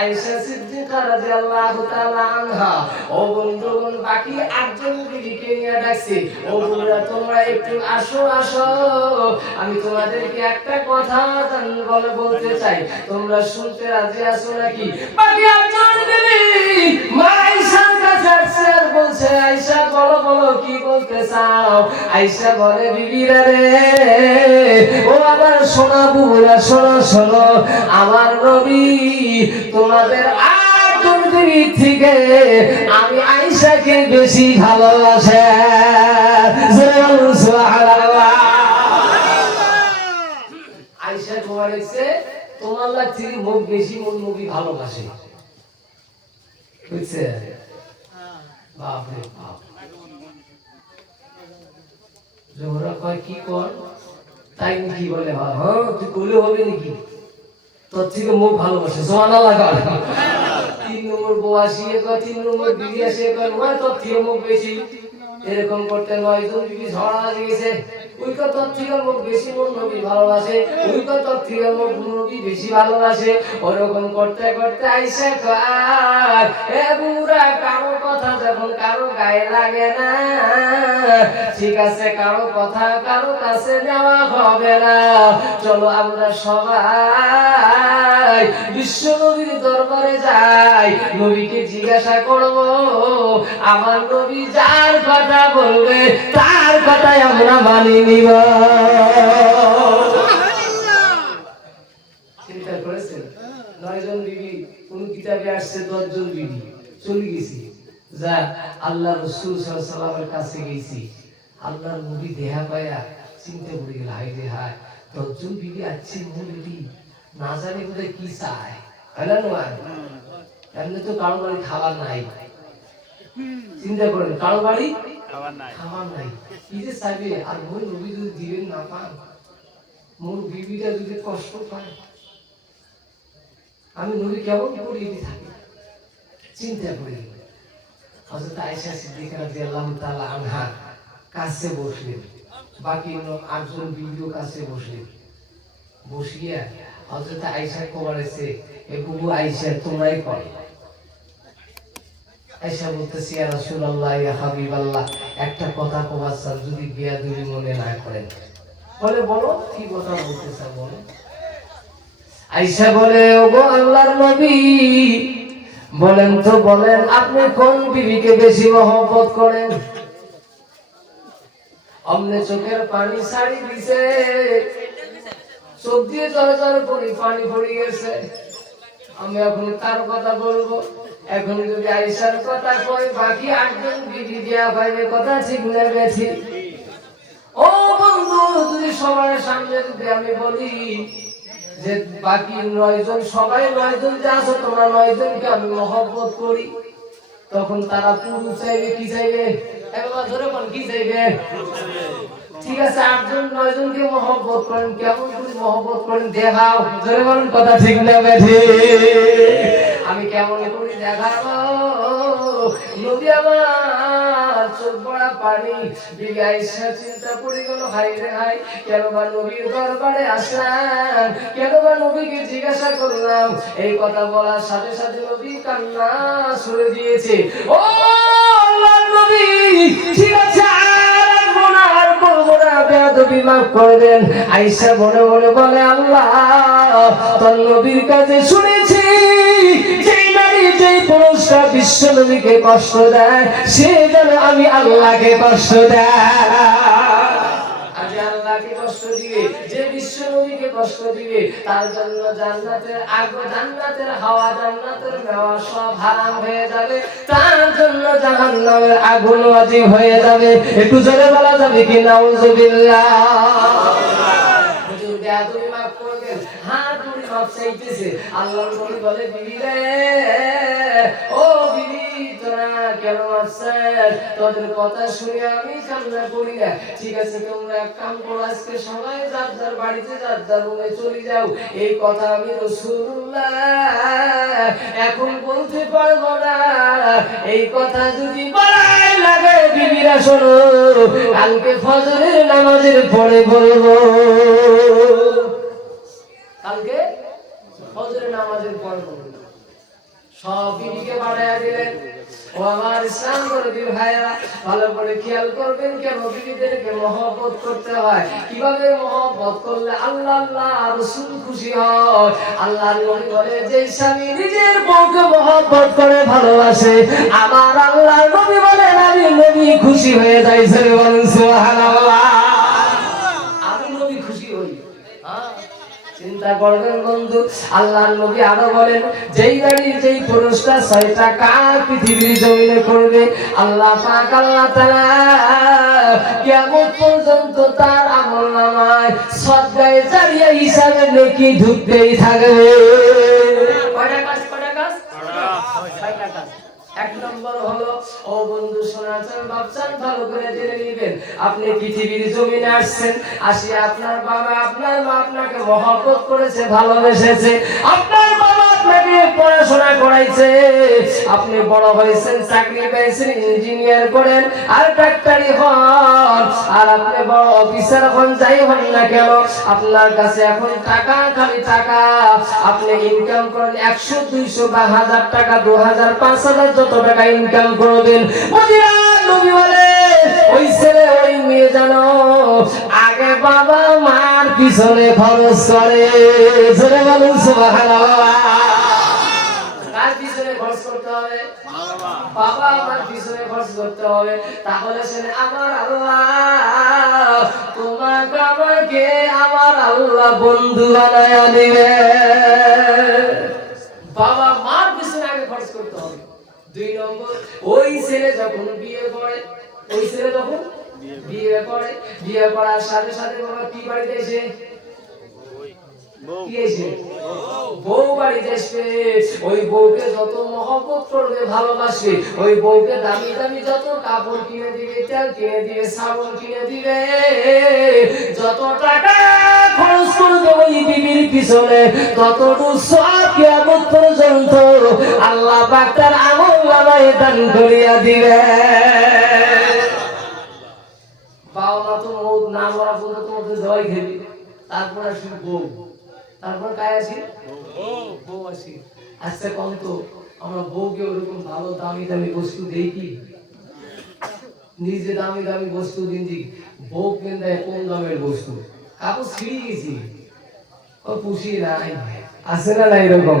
আয়েশা সিদ্দিকা রাদিয়াল্লাহু তাআলা আনহা ও বন্ধুগণ বাকি 8 জন বিবিকে নিয়ে ডাকছে, ও বন্ধুরা তোমরা একটু আসো আসো, আমি তোমাদেরকে একটা কথা বলতে চাই, তোমরা শুনতে রাজি আছো নাকি? বাকি 8 জন বিবি মা আয়েশার কাছে আসছে আর বলছে, আয়েশা বলো বলো কি বলতে চাও? আয়েশা বলে, বিবিরা রে, ও আমার সোনা বুবুরা, শোনো শোনো, আমার নবী তোমাদের 8 জন বিবি থেকে আমি আয়েশাকে বেশি ভালোবাসে। সুবহানাল্লাহ। আয়েশা বলেছে তোমার লাগছে মুখ বেশি, মন নবী ভালোবাসে। বুঝছে? বাপ রে বাপ। জোহরা কয় কি কর, তাই নাকি? বলে হ্যাঁ, তুই করলে হবে নাকি? তোর থেকে মুখ ভালোবাসে। সুবহানাল্লাহ। 3 নম্বর বউ আসিয়ে কয়, 3 নম্বর বিবি আসিয়ে কয়, নয় তোর থেকে মুখ বেশি। এরকম করতে 9 জন বিবি ঝগড়া লেগেছে। ওই কয় তোর থেকে মুখ বেশি, মোর নবী ভালোবাসে। ওই কয় তোর থেকে মুখ নবী বেশি ভালোবাসে। ওরকম করতে করতে আয়েশা কয়, এ বুড়া, কারো কথা যখন কারো গায়ে লাগে না, ঠিক আছে, কারো কথা কারো কাছে নেওয়া হবে না। চলো আমরা সবাই বিশ্ব নবীর দরবারে যাই, নবীকে জিজ্ঞাসা করব, আমার নবী যার কথা বলবে তার কথাই আমরা মানি নিব। চিন্তা করেছেন? 9 জন বিবি, কোন কিতাবে আসছে 10 জন বিবি চলে গেছি, যা আল্লাহ রাসূল সাল্লাল্লাহু আলাইহি ওয়াসাল্লামের কাছে গেছি, আল্লাহর নবী দেখা পায়া চিন্তা করে গেল, হাই রে হাই, 10 জন বিবি আছে, মুরগি না জানি বোধহয় কি চায়। হলো না? এমনি তো কারো বাড়ি খাবার নাই, চিন্তা করেন, কারো বাড়ি খাবার নাই, কি যে চাইবে। আর মোর নবী যদি দিবেন না পান, মোর বিবিটা যদি কষ্ট পায়, আমি নবী কেমন করে এটি থাকি, চিন্তা করি। হযরত আয়েশা সিদ্দিকা রাদিয়াল্লাহু তাআলা আনহা কাছে বসলেন, বাকি 8 জন বিবিও কাছে বসলেন। বসিয়া হযরত আয়েশা বলেছে, এ বুবু আয়েশা তোমরাই করো। আয়েশা বলতেছে, ইয়া রাসূলুল্লাহ, ইয়া হাবিবাল্লাহ, একটা কথা কবার চান, যদি বেয়াদবি মনে না করেন। বলে বলো, কি কথা বলতে চাও বলো। আয়েশা বলে, ওগো আল্লাহর নবী, বলেন তো বলেন, আপনি কোন বিবিকে বেশি মহব্বত করেন? অমনে চোখের পানি ছাড়ি দিছে, চোখ দিয়ে জলে জলে পানি পড়ে গেছে। আমি এখন কার কথা বলবো? এখন যদি আয়েশার কথা কই, বাকি 8 জন বিবি দিয়া পাইবে, কথা ঠিক না গেছি? ও বন্ধু, যদি সবার সামনে যদি আমি বলি যে বাকি 9 জন, সবাই 9 জন যে আছো, তোমরা 9 জনকে আমি মহব্বত করি, তখন তারা পুরুষ চাইবে কি চাইবে? একবার ধরে কোন কি চাইবে? ঠিক আছে, 8 জন 9 জনকে মহব্বত করেন, কেমন করে মহব্বত করেন দেখাও, ধরে বলেন, কথা ঠিক না বেঠি? আমি কেমন করে দেখাবো? নবী আমার চোখ ভরা পানি। বিবি আয়েশা চিন্তা পড়ে গেল, হাই রে হাই, কেন বা নবীর দরবারে আসলাম, কেন বা নবীকে জিজ্ঞাসা করলাম। এই কথা বলার সাথে সাথে নবী কান্না ছুড়ে দিয়েছে। ও আল্লাহর নবী, ঠিক আছে, আর বলবো না, বেয়াদবি মাফ করবেন। আয়েশা মনে মনে বলে, আল্লাহ, তোর নবীর কাছে শুনেছি যেই নারী যেই পুরুষরা বিশ্ব নবীকে কষ্ট দেয়, সে যেন আমি আল্লাহকে কষ্ট দেয়। আজ আল্লাহকে কষ্ট দিবে, যে বিশ্ব নবীকে কষ্ট দিবে, তার জন্য জান্নাতের আলো, জান্নাতের হাওয়া, জান্নাতের মেওয়া সব হারাম হয়ে যাবে, তার জন্য জাহান্নামের আগুন ওয়াজিব হয়ে যাবে। একটু জোরে বলা যাবে কি নাউজুবিল্লাহ? হুজুর বেয়াদবি মাফ করবেন, হাত তুলে মাফ চাইতেছে। আল্লাহর নবী বলে, বিবি রে, ও বিবি, তোরা কেন মাফ চাস? তোদের কথা শুনে আমি কান্না করি না। ঠিক আছে, তোমরা এক কাম করো, আজকে সবাই যার যার বাড়িতে যার যার রুমে চলে যাও। এই কথা আমি রাসূলুল্লাহ এখন বলতে পারবো না। এই কথা যদি বলাই লাগে, বিবিরা শোনো, কালকে ফজরের নামাজের পরে বলবো। কালকে ফজরের নামাজের পর বলবো। সব বিবিকে পাঠাইয়া দিলেন। ও আমার ইসলাম করবি ভাইরা, ভালো করে খেয়াল করবেন কেন বিবিদেরকে মহব্বত করতে হয়, কিভাবে মহব্বত করলে আল্লাহ আল্লাহ রাসূল খুশি হয়। আল্লাহর নবী বলে, যে স্বামী নিজের বউকে মহব্বত করে ভালোবাসে, আমার আল্লাহর নবী বলেন আমি নবী খুশি হয়ে যাই। সুবহানাল্লাহ, আমি নবী খুশি হই। চিন্তা করবেন বন্ধু, আল্লাহর নবী আরো বলেন, যেই গাড়ি যেই পুরুষটা 6টা কাজ পৃথিবীর জমিনে করবে, আল্লাহ পাক আল্লাহ তাআলা কিয়ামত পর্যন্ত তার আমলনামায় সদকায়ে জারিয়া হিসাবে নেকি ঢুকতেই থাকবে। কয়টা কাজ? কয়টা কাজ? 6টা কাজ। এক নম্বর হলো, ও বন্ধু শোনাচ্ছেন বাপচান, ভালো করে জেনে নেবেন, আপনি পৃথিবীর জমিনে আসছেন, আসি আপনার বাবা আপনার মা আপনাকে মহব্বত করেছে, ভালোবেসেছে, আপনার বাবা আপনাকে পড়াশোনা করাইছে, আপনি বড় হয়েছেন, চাকরি পেয়েছেন, ইঞ্জিনিয়ার করেন আর ডাক্তারি হন, আর আপনি বড় অফিসার হন, যাই হন না কেন, আপনার কাছে এখন টাকা, খালি টাকা, আপনি ইনকাম করেন 100 200 বা 1000 টাকা, 2000 5000 যত টাকা ইনকাম করবেন, মদিনার নবী বলে ওই ছেলে ওই মেয়ে জানো আগে বাবা মার পিছনে খরচ করে। জোরে বলুন সুবহানাল্লাহ। কার পিছনে খরচ করতে হবে? বাবা মার পিছনে খরচ করতে হবে। তাহলে শুনে আমার আল্লাহ তোমাকে আমাকে আমার আল্লাহ বন্ধু বানায়া দিবে। বাবা মার পিছনে আগে খরচ করতে হবে। 2 নম্বর, ওই ছেলে যখন বিয়ে করে, ওই ছেলে যখন বিয়ে করে, বিয়ে করার সাথে সাথে বাবা কি বাড়িতে এসে বউ বাড়িতে আসবে, ওই বউকে যত মহব্বত করবে ভালোবাসবে, ওই বউকে দামি দামি যত কাপড় কিনে দিবে, তেল কিনে দিবে, সাবান কিনে দিবে, যত টাকা খরচ করবে ওই বিবির পিছনে, ততটুকু সওয়াব কিয়ামত পর্যন্ত আল্লাহ পাক তার আমলনামায় দান করিয়া দিবে। বাবা মা তো মউত না মরা পর্যন্ত তোমাদের দোয়াই খেলি, তারপর আসি বউ, তারপর কায় আসি বউ আসি। আচ্ছা কম তো আমরা বউকে ওরকম ভালো দামি দামি বস্তু দেই কি? নিজে দামি দামি বস্তু দিনছি, বউ কিনতে কম দামের বস্তু, কাপড় ছিঁড়ে গেছি, ও পুষি নাই, আছে না না এরকম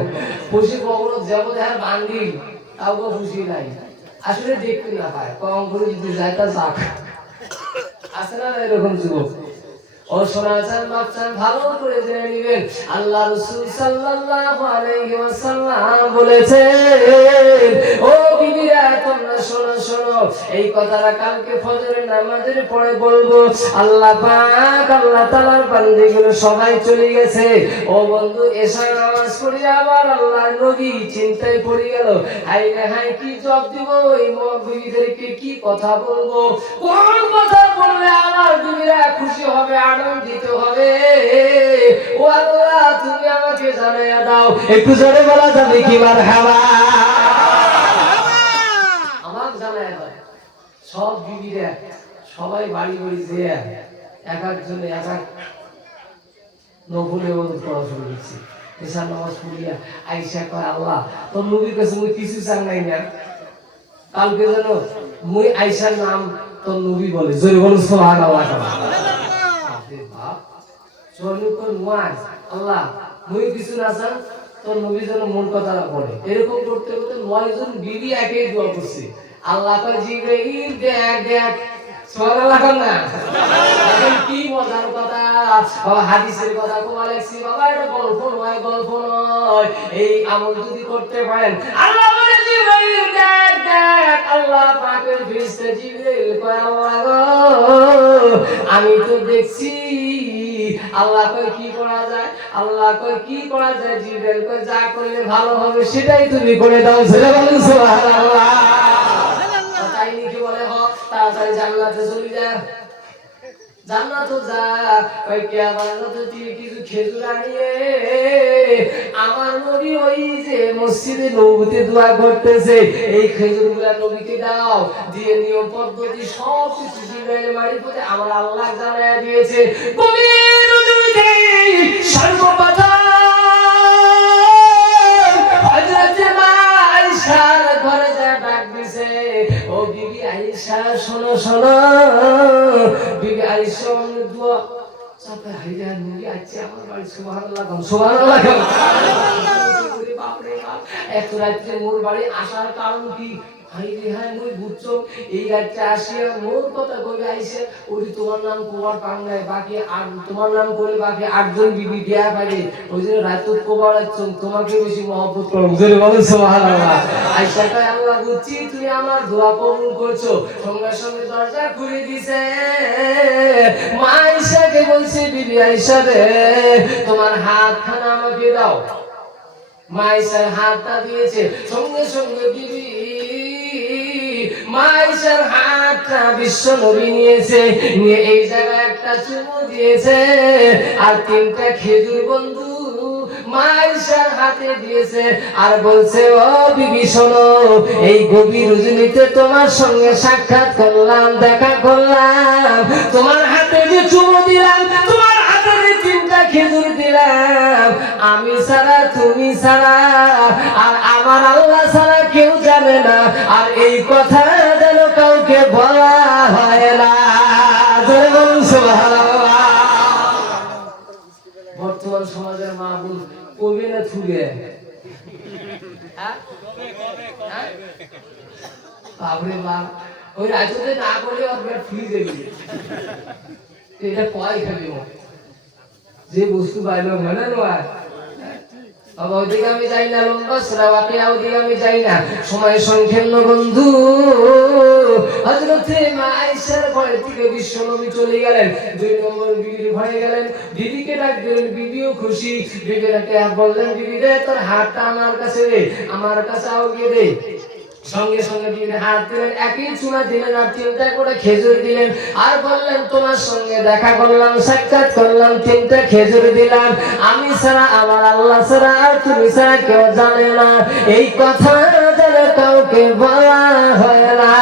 পুষি কখনো যেমন দেখার বান্ডিল, কাউকে পুষি নাই, আসলে দেখতে না পায়, কম করে যদি যায় তা যাক, আছে না এরকম যুবক। ও শোনাচ্ছেন বাপচান, ভালো করে জেনে নেবেন, আল্লাহ রাসূল সাল্লাল্লাহু আলাইহি ওয়াসাল্লাম বলেছেন, ও বিবিরা তোমরা শোনো শোনো, এই কথাটা কালকে ফজরের নামাজের পরে বলবো। আল্লাহ পাক আল্লাহ তাআলার বান্দিগুলো সবাই চলে গেছে, ও বন্ধু এশার নামাজ পড়ে আবার আল্লাহর নবী চিন্তায় পড়ে গেল, হাই রে হাই কি জবাব দিব, এই বিবিদেরকে কি কথা বলবো, কোন কথা বললে আমার বিবিরা খুশি হবে, আনন্দিত হবে, ও আল্লাহ তুমি আমাকে জানাইয়া দাও। একটু জোরে বলা যাবে কি মারহাবা? আমাকে জানাইয়া দাও। সব বিবিরা সবাই বাড়ি বাড়ি যেয়ে এক একজনে এক এক নফলে ইবাদত করা শুরু করছে। এশার নামাজ পড়িয়া আয়েশা কয়, আল্লাহ তোর নবীর কাছে মুই কিছু চাই নাই না, কালকে যেন মুই আয়েশার নাম তোর নবী বলে। জোরে বলুন সুবহানাল্লাহ। আল্লাহ মুই কিছু না চান, তোর নবী যেন মন কথা বলে। এরকম করতে করতে 9 জন বিবি একে দোয়া করছে। আল্লাহ কয় জিবরাইল দেখ দেখ, সুবহানাল্লাহ না, এখন কি মজার কথা, বাবা হাদিসের কথা কোয়া লাগছে, বাবা এটা গল্প নয়, গল্প নয়, এই আমল যদি করতে পারেন, আল্লাহ বলে জিবরাইল দেখ দেখ, আল্লাহ পাকের ফেরেশতা জিবরাইল কয়, আল্লাহ গো আমি তো দেখছি, আল্লাহ কয় কি করা যায়, আল্লাহ কয় কি করা যায়, জিবরাইল কয় যা করলে ভালো হবে সেটাই তুমি করে দাও। সেটা বলেন সুবহানাল্লাহ। তাই নাকি বলে হ তাড়াতাড়ি জান্নাতে চলে যা, জান্নাতে যা, কয় কিয়ামতে তুই কিছু খেজুর আনিয়ে আমার নবী ওই যে মসজিদে নববীতে দোয়া করতেছে, এই খেজুরগুলা নবীকে দাও, দিয়ে নিয়ম পদ্ধতি সব কিছু জিবরাইল মারিফতে আমার আল্লাহ জানায়া দিয়েছে। গভীর রজনীতে সর্বপ্রথম হযরত মা শোনো বিবি আয়েশা দোয়া সাথে হাইয়া নবী আছে আমার বাড়ি সুবহানাল্লাহ সুবহানাল্লাহ বাপ রে বাপ এত রাতে মোর বাড়ি আসার কারণ কি হাই রে হাই মুই বুঝছো এই রাতে আসিয়া মোর কথা কইবে আইছে ওই তোমার নাম কোবার পাং নাই বাকি আর তোমার নাম করে বাকি 8 জন বিবি দেয়া পারে ওই যে রাত কোবার আছন তোমাকে বেশি মহব্বত করব জোরে বলো সুবহানাল্লাহ আয়েশা কয় আল্লাহ বুঝছি তুমি আমার দোয়া কবুল করছো সঙ্গে সঙ্গে দরজা খুলে দিয়েছে মা আয়েশাকে বলছে বিবি আয়েশা রে তোমার হাতখানা আমাকে দাও মা আয়েশার হাতটা দিয়েছে সঙ্গে সঙ্গে বিবি মা আয়েশার হাতটা বিশ্ব নবী নিয়েছে নিয়ে এই জায়গায় একটা চুমু দিয়েছে আর 3টা খেজুর বন্ধু মা আয়েশার হাতে দিয়েছে আর বলছে ও বিবি শোনো এই গভীর রজনীতে তোমার সঙ্গে সাক্ষাৎ করলাম দেখা করলাম তোমার হাতে যে চুমু দিলাম তোমার হাতে 3টা খেজুর দিলাম আমি ছাড়া তুমি ছাড়া আর আমার আল্লাহ ছাড়া কেউ জানে না আর এই কথা যেন কাউকে বলা হয় না বর্তমান সমাজের মা বোন কবে না ছুড়ে বাপরে বাপ ওই রাজতে না বলে আপনার ফ্রি দেবে এটা কয় খাবে যে বস্তু বাইলো মানে নয় বাবা ওদিকে আমি যাই না লম্বা শ্রাবাকে ওদিকে আমি যাই না সময় সংকীর্ণ বন্ধু হযরতে মা আয়েশার ঘরে থেকে বিশ্ব নবী চলে গেলেন 2 নম্বর বিবির ঘরে গেলেন বিবিকে ডাক দিলেন বিবিও খুশি বিবিকে বললেন বিবি রে তোর হাতটা আমার কাছে দে আমার কাছে আওগে দে সঙ্গে সঙ্গে বিবির হাত দিলেন একই চুনা দিলেন আর 3টা করে খেজুর দিলেন আর বললেন তোমার সঙ্গে দেখা করলাম সাক্ষাৎ করলাম 3টা খেজুর দিলাম আমি ছাড়া আমার আল্লাহ ছাড়া আর তুমি ছাড়া কেউ জানে না এই কথা যেন কাউকে বলা হয় না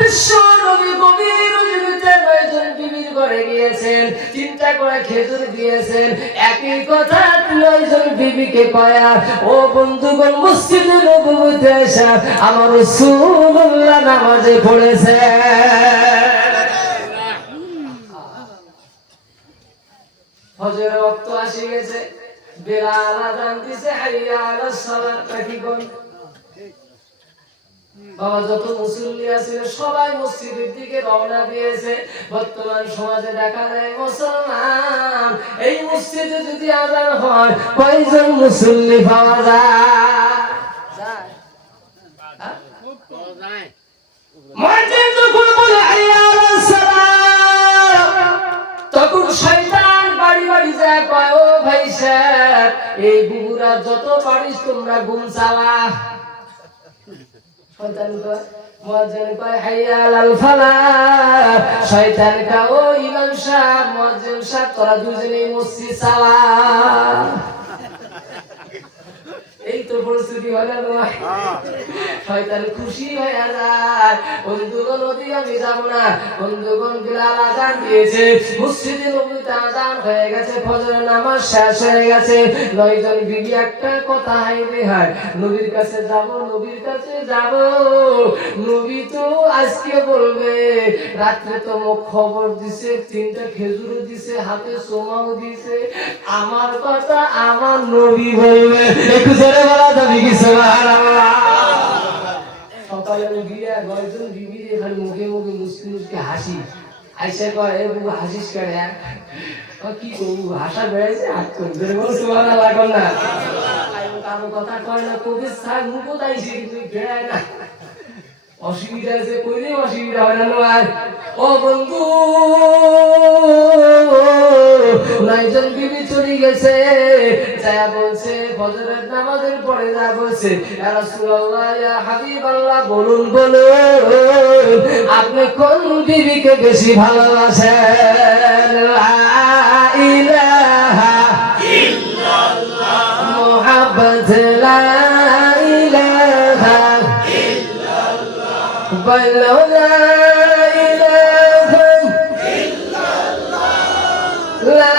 বিশ্ব নবী গভীর রজনীতে 9 জন বিবির ঘরে গিয়েছেন 3টা করে খেজুর দিয়েছেন একই কথা 9 জন বিবিকে কয়া ও বন্ধুগণ মসজিদে নববীতে এসে আমার রাসূলুল্লাহ নামাজে পড়েছে ফজরের ওয়াক্ত আসে গেছে বেলাল আযান দিছে হাইয়া আলাস সালাত কি কোন বাবা যত মুসল্লি আছে সবাই মসজিদের দিকে রওনা দিয়েছে বর্তমান সমাজে দেখা যায় মুসলমান এই মসজিদে যদি আযান হয় কয়জন মুসল্লি পাওয়া যায় মুয়াজ্জিন যখন বলে হাইয়া আলাস সালাত তখন শয়তান বাড়ি বাড়ি যায় কয় ও ভাই সাহেব এই বুবুরা যত পারিস তোমরা ঘুম চালা শয়তান কয় মুয়াজ্জিন কয় হাইয়া আলাল ফালাহ শয়তান কয় ও ইমাম সাহেব মুয়াজ্জিন সাহেব তোরা দুজনেই মসজিদ চালা এই তো পরিস্থিতি হলো না শয়তান খুশি হয়ে যায় বন্ধুগণ ওদিকে আমি যাব না বন্ধুগণ বিলাল আযান দিয়েছে মসজিদে নববীতে আযান হয়ে গেছে ফজরের নামাজ শেষ হয়ে গেছে 9 জন বিবি একটা কথা হাইরে হয় নবীর কাছে যাব নবী তো আজকে বলবে রাতে তো মুখ খবর দিছে 3টা খেজুর দিছে হাতে সোমাও দিছে আমার কথা আমার নবী বলবে একটু জোরে বলা যাবে কি সুবহানাল্লাহ সকালে গিয়া 9 জন বিবি খালি মুখে মুখে মুসকি হাসি আয়েশা কয় এ বুবু হাসিস কেন কি করবো হাসা বেড়েছে হাত করবে সুবহানাল্লাহ কোন না কারো কথা কয় না কবি সার মুখ দাইছে কিন্তু বেড়ায় না অসুবিধা আছে কইলে অসুবিধা হয় না আর ও বন্ধু 9 জন বিবি চলে গেছে যা বলছে ফজরের নামাজের পরে যা বলছে ইয়া রাসূলুল্লাহ ইয়া হাবিবাল্লাহ বলুন আপনি কোন বিবিকে বেশি ভালোবাসেন লা ইলাহা ইল্লাল্লাহ মুহাম্মদ লা ইলাহা বলো লা ইলাহা ইল্লাল্লাহ লা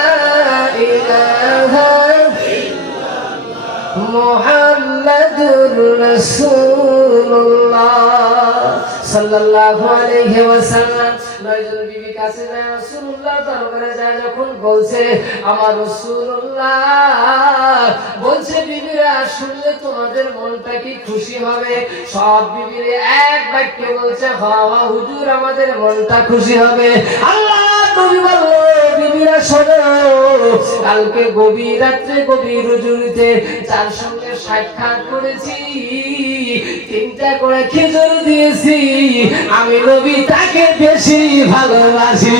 ইলাহা ইল্লাল্লাহ মুহাম্মাদুর রাসূলুল্লাহ সাল্লাল্লাহু আলাইহি ওয়াসাল্লাম নয়জন বিবি কাছে যায় রাসূলুল্লাহ দরবারে যায় যখন বলছে আমার রাসূলুল্লাহ বলছে বিবিরা শুনলে তোমাদের মনটা কি খুশি হবে সব বিবিরা এক বাক্যে বলছে হ্যাঁ হুজুর আমাদের মনটা খুশি হবে আল্লাহ নবী বলল বিবিরা শোনো কালকে গভীর রাত্রে গভীর রজনীতে যার সঙ্গে সাক্ষাৎ করেছি 3টা করে খেজুর দিয়েছি আমি নবী তাকে বেশি ভালোবাসি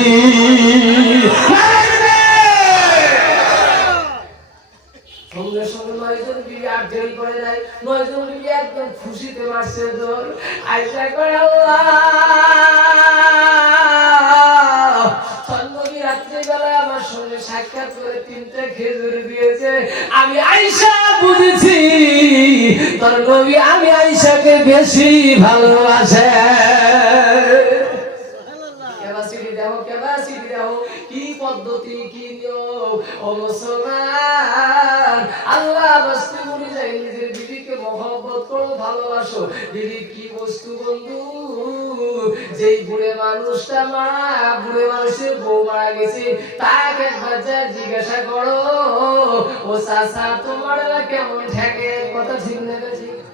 সঙ্গে সঙ্গে 9জন বিবি আর দেরি করে নাই 9জন বিবি একদম খুশিতে মারছে দৌড় আয়েশা করে আল্লাহ নবী রাত্রিবেলায় আমার সঙ্গে সাক্ষাৎ করে 3টা খেজুর দিয়েছে আমি আয়েশা বুঝেছি তোর নবী আমি আয়েশাকে বেশি ভালোবাসে ক্যাপাসিটি দাও কি পদ্ধতি কি নিয়ম ও মুসলমান আল্লাহ বস্তু বলে যায় নিজের বিবিকে মহব্বত করো ভালোবাসো বিবি কি বস্তু বন্ধু যেই বুড়ে মানুষটা বুড়ে মানুষের বউ মারা গেছে তাকে একবার যা জিজ্ঞাসা করো ও চাচা তোমার কেমন থাকে কথা ঠিক নেবে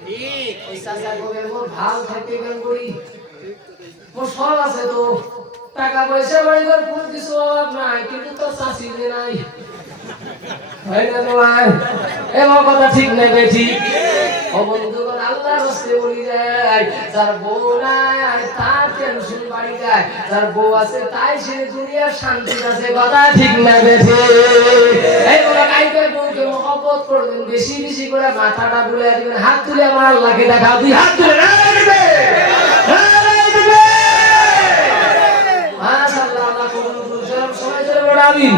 ঠিক ওই চাচা কবে মোর ভাল থাকে কেন করি মোর সব আছে তো টাকা পয়সা বাড়ি ঘর পুরো কিছু অভাব নাই কিন্তু তো চাষি যে নাই হয় না তোমার এমন কথা ঠিক নেবে ঠিক ও বন্ধুগণ আল্লাহর রাস্তায় বলি যায় যার বউ নাই তার টেনশন বাড়ি যায় যার বউ আছে তাই সে দুনিয়ার শান্তি আছে কথা ঠিক নেবে ঠিক এই বলে কাইকে বউকে মহব্বত করবেন বেশি বেশি করে মাথাটা বুলিয়ে দিবেন হাত তুলে আমার আল্লাহকে দেখাও দুই হাত তুলে রাখবে মাশাআল্লাহ আল্লাহ কবুল করুন সবাই জোরে বলো আমিন